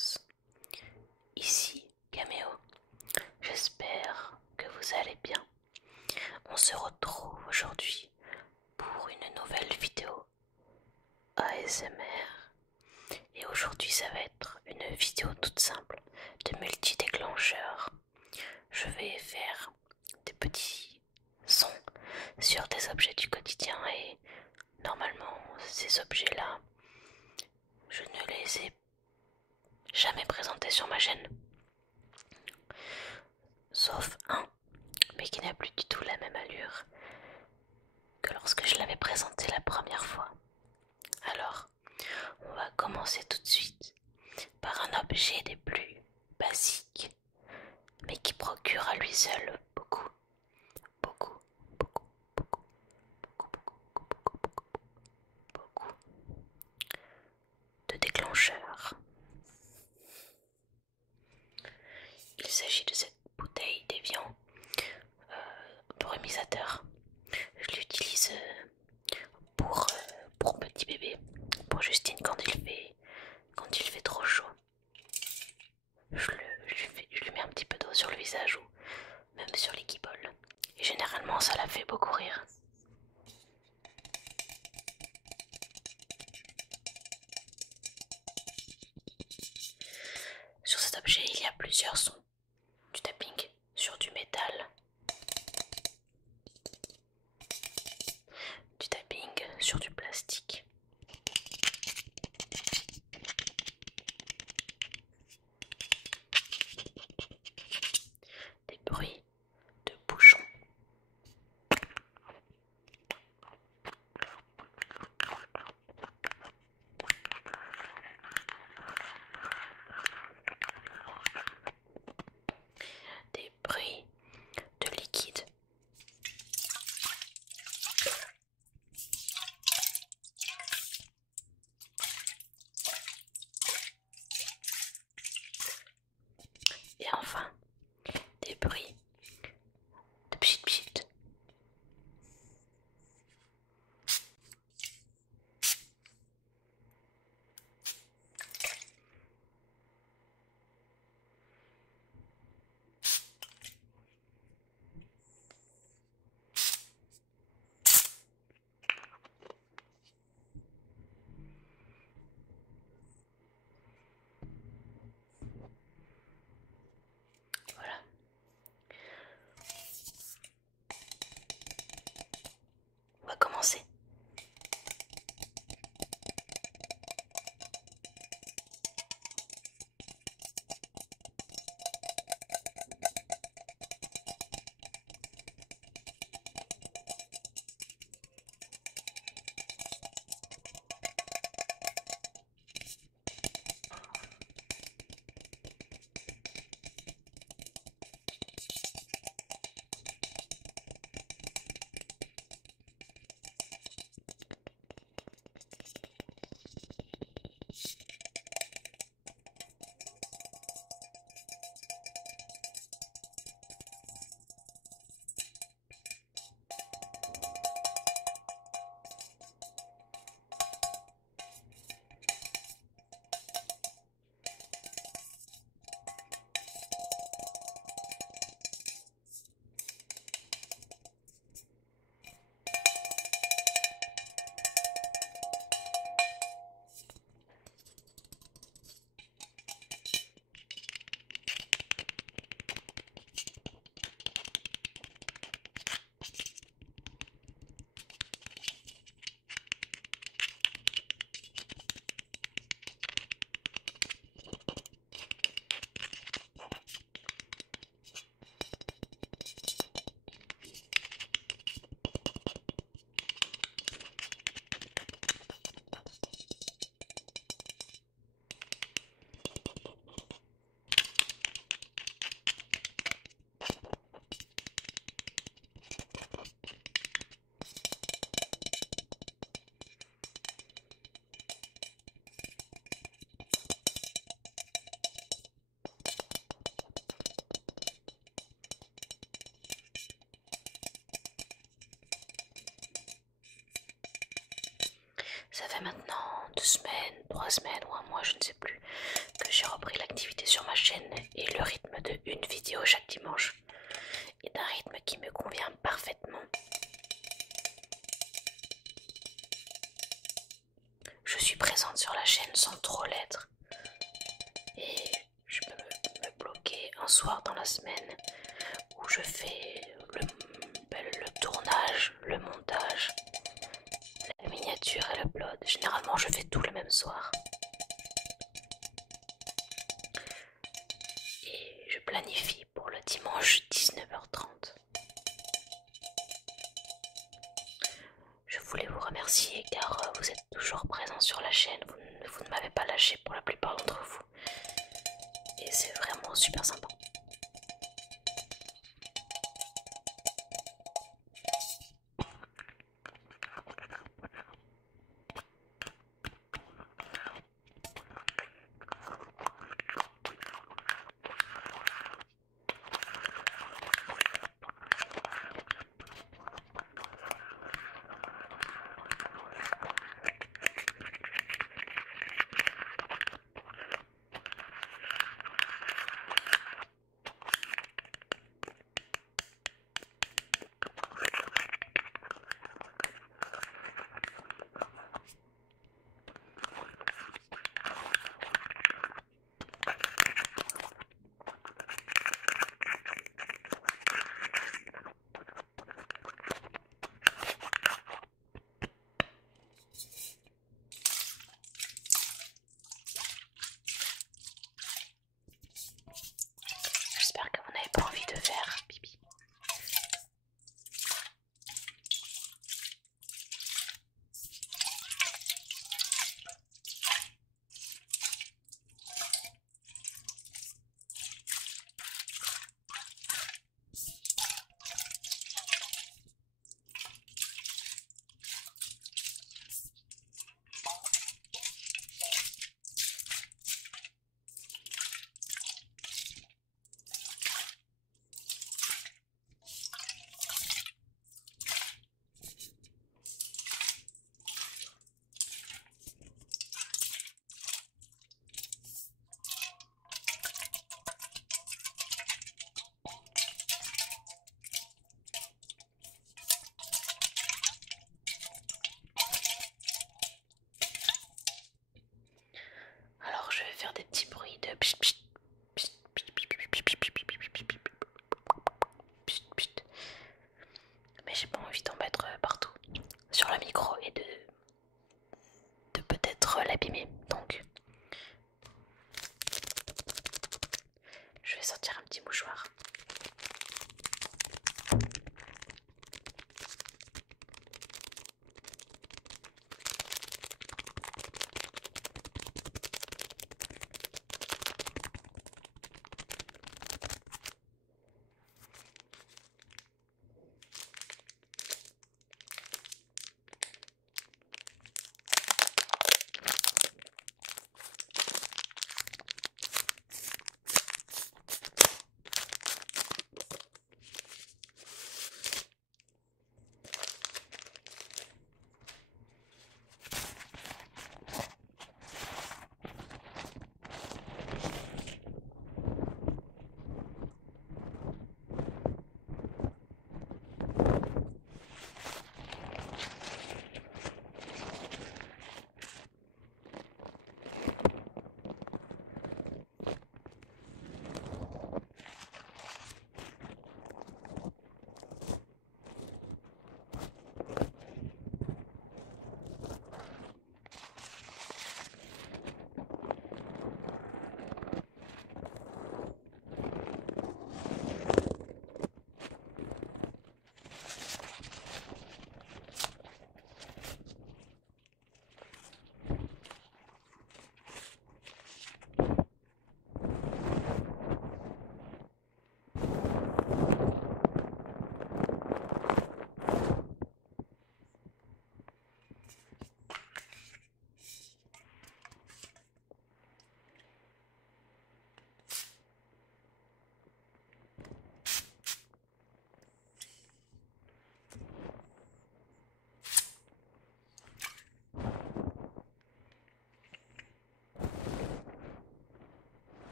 tous, ici Caméo, j'espère que vous allez bien. On se retrouve aujourd'hui pour une nouvelle vidéo ASMR et aujourd'hui ça va être une vidéo toute simple de multi-déclencheur. Je vais faire des petits sons sur des objets du quotidien et normalement ces objets-là, je ne les ai jamais présentés sur ma chaîne. Sauf un, mais qui n'a plus du tout la même allure que lorsque je l'avais présenté la première fois. Alors, on va commencer tout de suite par un objet des plus basiques, mais qui procure à lui seul beaucoup, beaucoup, beaucoup, beaucoup, beaucoup, beaucoup, beaucoup, beaucoup de déclencheurs. Il s'agit de cette bouteille d'Evian brumisateur. Je l'utilise pour petit bébé, pour Justine quand il fait trop chaud. Je lui mets un petit peu d'eau sur le visage ou même sur les guibolles. Et généralement ça la fait beaucoup rire. Sur cet objet il y a plusieurs sons. Du tapping sur du métal, du tapping sur du plastique, des bruits de bouchons, des bruits de liquide, et enfin des bruits de pchit pchit. Voilà. On va commencer. Ça fait maintenant 2 semaines, 3 semaines ou un mois, je ne sais plus, que j'ai repris l'activité sur ma chaîne et le rythme de une vidéo chaque dimanche est un rythme qui me convient parfaitement. Je suis présente sur la chaîne sans trop l'être et je peux me bloquer un soir dans la semaine où je fais le tournage, le montage, la miniature et l'upload. Généralement je fais tout le même soir. Et je planifie pour le dimanche 19h30. Je voulais vous remercier car vous êtes toujours présents sur la chaîne, vous ne m'avez pas lâché pour la plupart d'entre vous. Et c'est vraiment super sympa. J'espère que vous n'avez pas envie de faire pipi. Alors je vais faire des petits bruits de pchit pchit. Mais j'ai pas envie d'en mettre partout sur le micro et de peut-être l'abîmer. Donc je vais sortir un petit mouchoir.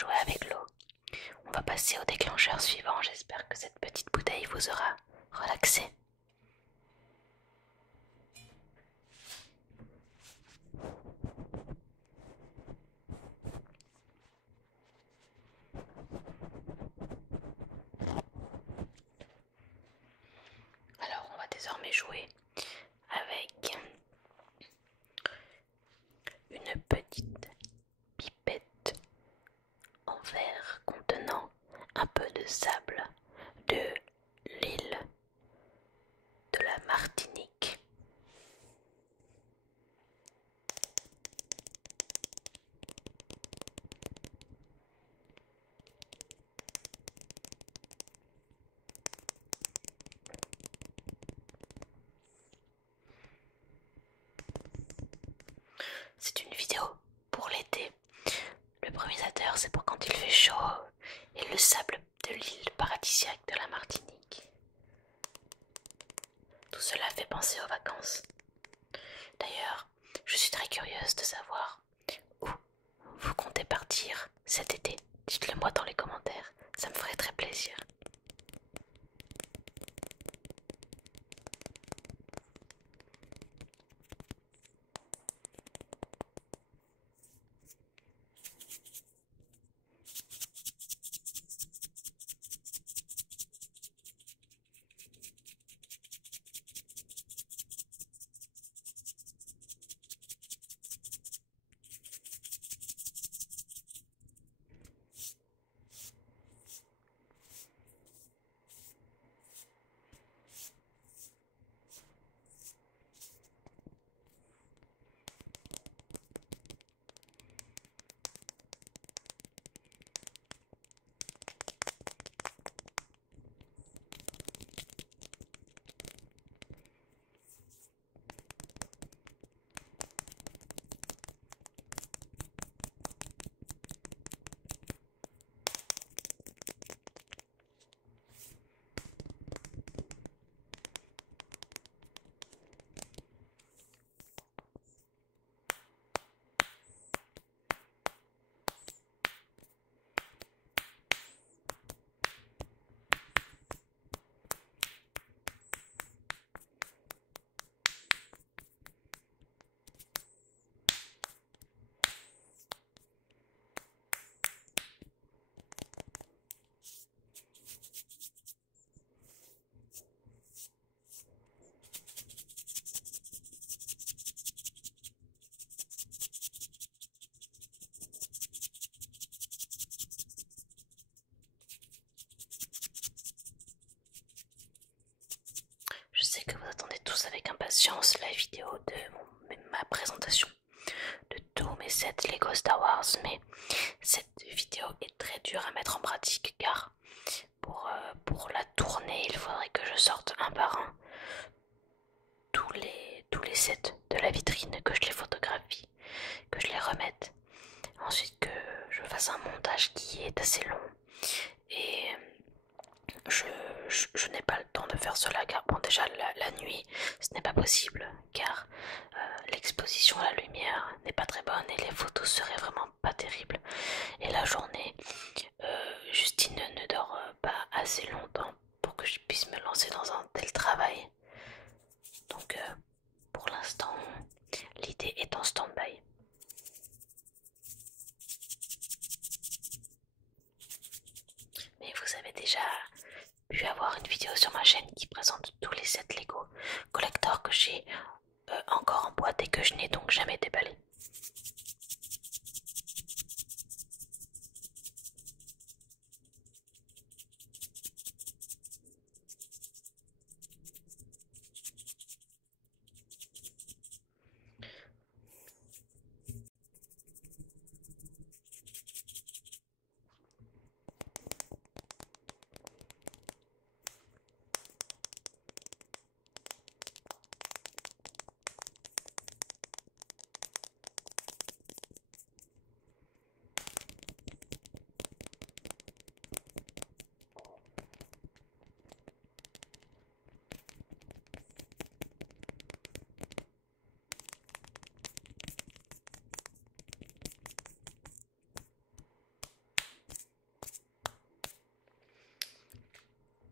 jouer avec l'eau. On va passer au déclencheur suivant. J'espère que cette petite bouteille vous aura relaxé. Alors on va désormais jouer avec une petite pipette en verre contenant un peu de sable de l'île de la Martinique. C'est une vidéo pour l'été. Le brumisateur, c'est pour quand il fait chaud, et le sable de l'île paradisiaque de la Martinique. Tout cela fait penser aux vacances. D'ailleurs, je suis très curieuse de savoir où vous comptez partir cet été. Dites-le moi dans les commentaires, ça me ferait très plaisir. Je sais que vous attendez tous avec impatience la vidéo de ma présentation de tous mes 7 Lego Star Wars, mais cette vidéo est très dure à mettre en pratique car pour la tournée, il faudrait que je sorte un par un tous les sets de la vitrine, que je les photographie, que je les remette, ensuite que je fasse un montage qui est assez long et je n'ai pas le temps de faire cela car bon déjà la nuit ce n'est pas possible car l'exposition à la lumière n'est pas très bonne et les photos seraient vraiment pas terribles, et la journée Justine ne dort pas assez longtemps pour que je puisse me lancer dans un tel travail, donc pour l'instant l'idée est en stand-by. Mais vous avez déjà pu avoir une vidéo sur ma chaîne qui présente tous les sets Lego collector que j'ai encore en boîte et que je n'ai donc jamais déballé.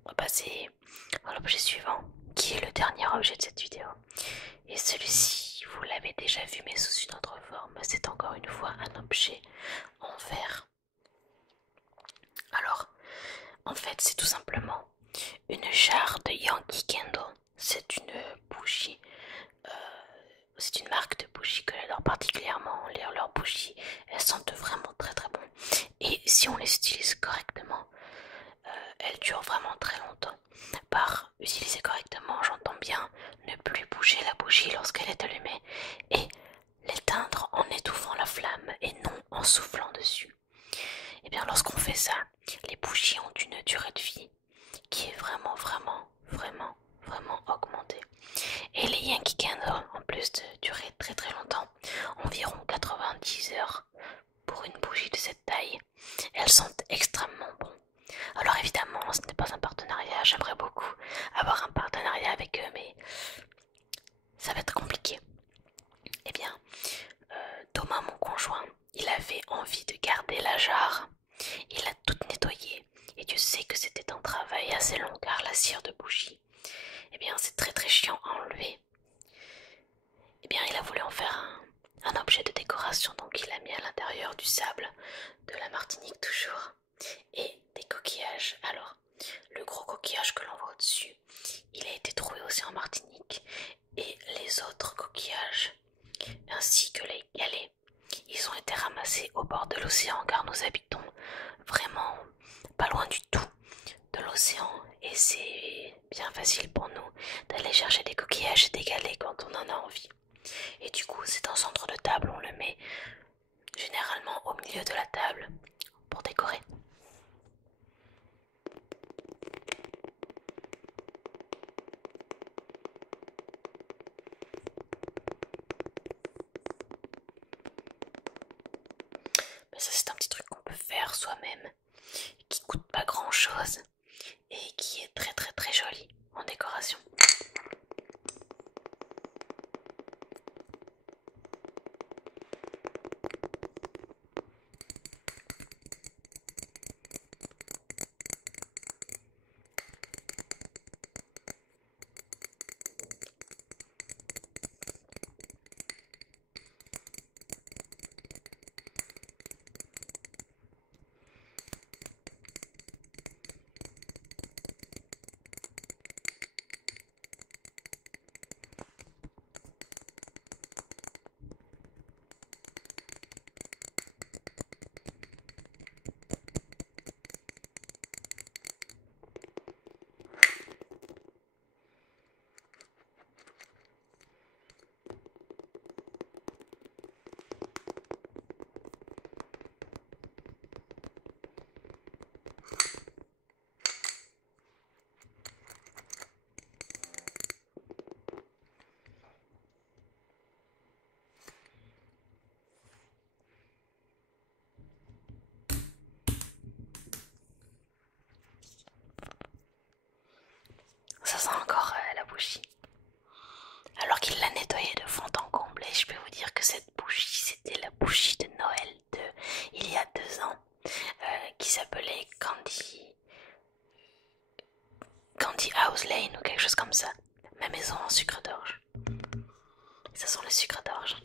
va passer à l'objet suivant, qui est le dernier objet de cette vidéo. Et celui-ci, vous l'avez déjà vu, mais sous une autre forme. C'est encore une fois un objet en verre. Alors, en fait, c'est tout simplement une jarre de Yankee Candle. C'est une bougie. C'est une marque de bougies que j'adore particulièrement. Leurs bougies, elles sentent vraiment très très bon. Et si on les utilise correctement, elles durent vraiment très longtemps. Par utiliser correctement, j'entends bien ne plus bouger la bougie lorsqu'elle est allumée et l'éteindre en étouffant la flamme et non en soufflant dessus. Et bien lorsqu'on fait ça, les bougies ont une durée de vie qui est vraiment augmentée. Et les Yankee Candle, en plus de durer très très longtemps, environ 90 heures pour une bougie de cette taille, elles sentent extrêmement bon. Alors évidemment, ce n'est pas un partenariat, j'aimerais beaucoup avoir un partenariat avec eux, mais ça va être compliqué. Eh bien, Thomas, mon conjoint, il avait envie de garder la jarre. Il a tout nettoyé. Et Dieu sait que c'était un travail assez long car la cire de bougie, eh bien c'est très très chiant à enlever. Eh bien il a voulu en faire un objet de décoration, donc il a mis à l'intérieur du sable, de la Martinique toujours, et des coquillages. Alors, le gros coquillage que l'on voit au-dessus, il a été trouvé aussi en Martinique, et les autres coquillages, ainsi que les galets, ils ont été ramassés au bord de l'océan car nous habitons vraiment pas loin du tout de l'océan et c'est bien facile pour nous d'aller chercher des coquillages et des galets quand on en a envie. Et du coup, c'est un centre de table, on le met généralement au milieu de la table pour décorer. Mais ça, c'est un petit truc qu'on peut faire soi-même, qui coûte pas grand chose et qui est très très très joli en décoration. Ça sent encore la bougie. Alors qu'il l'a nettoyée de fond en comble, et je peux vous dire que cette bougie, c'était la bougie de Noël de il y a 2 ans, qui s'appelait Candy House Lane ou quelque chose comme ça. Ma maison en sucre d'orge. Ça sent le sucre d'orge.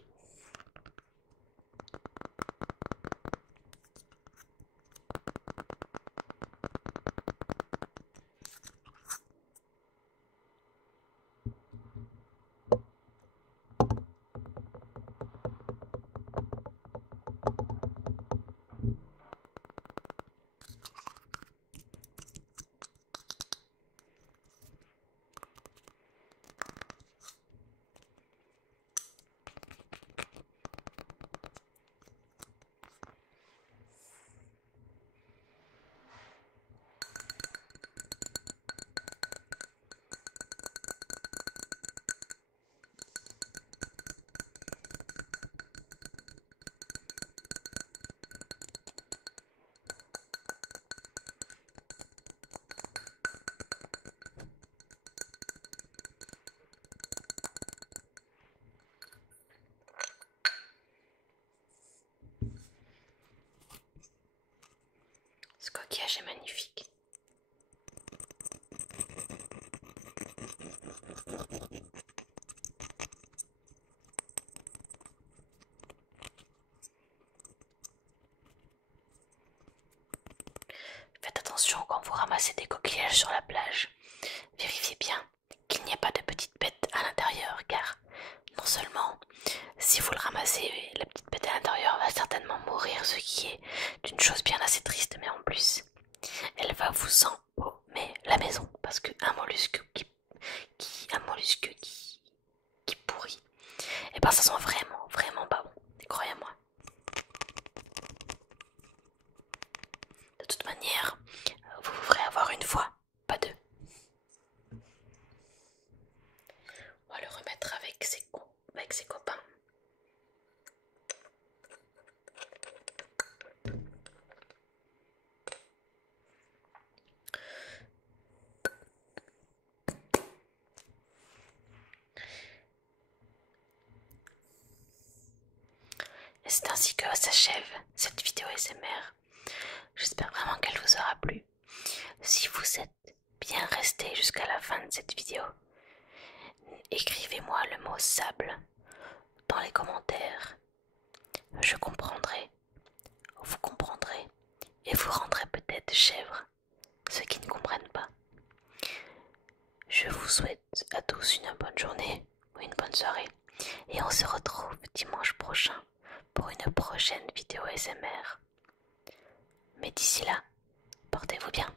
Ce coquillage est magnifique. Faites attention quand vous ramassez des coquillages sur la plage. Vérifiez bien qu'il n'y a pas de petites bêtes à l'intérieur, car non seulement si vous le ramassez, la petite bête à l'intérieur va certainement mourir, ce qui est une chose bien assez triste, mais en plus, elle va vous embaumer la maison, parce qu'un mollusque qui pourrit, et ben ça sent vraiment, vraiment pas bon, croyez-moi. De toute manière, vous ferez avoir une fois, pas deux. On va le remettre avec ses copains. Et c'est ainsi que s'achève cette vidéo SMR. J'espère vraiment qu'elle vous aura plu. Si vous êtes bien resté jusqu'à la fin de cette vidéo, écrivez-moi le mot sable dans les commentaires. Je comprendrai, vous comprendrez et vous rendrez peut-être chèvre ceux qui ne comprennent pas. Je vous souhaite à tous une bonne journée ou une bonne soirée et on se retrouve dimanche prochain pour une prochaine vidéo SMR. Mais d'ici là, portez-vous bien.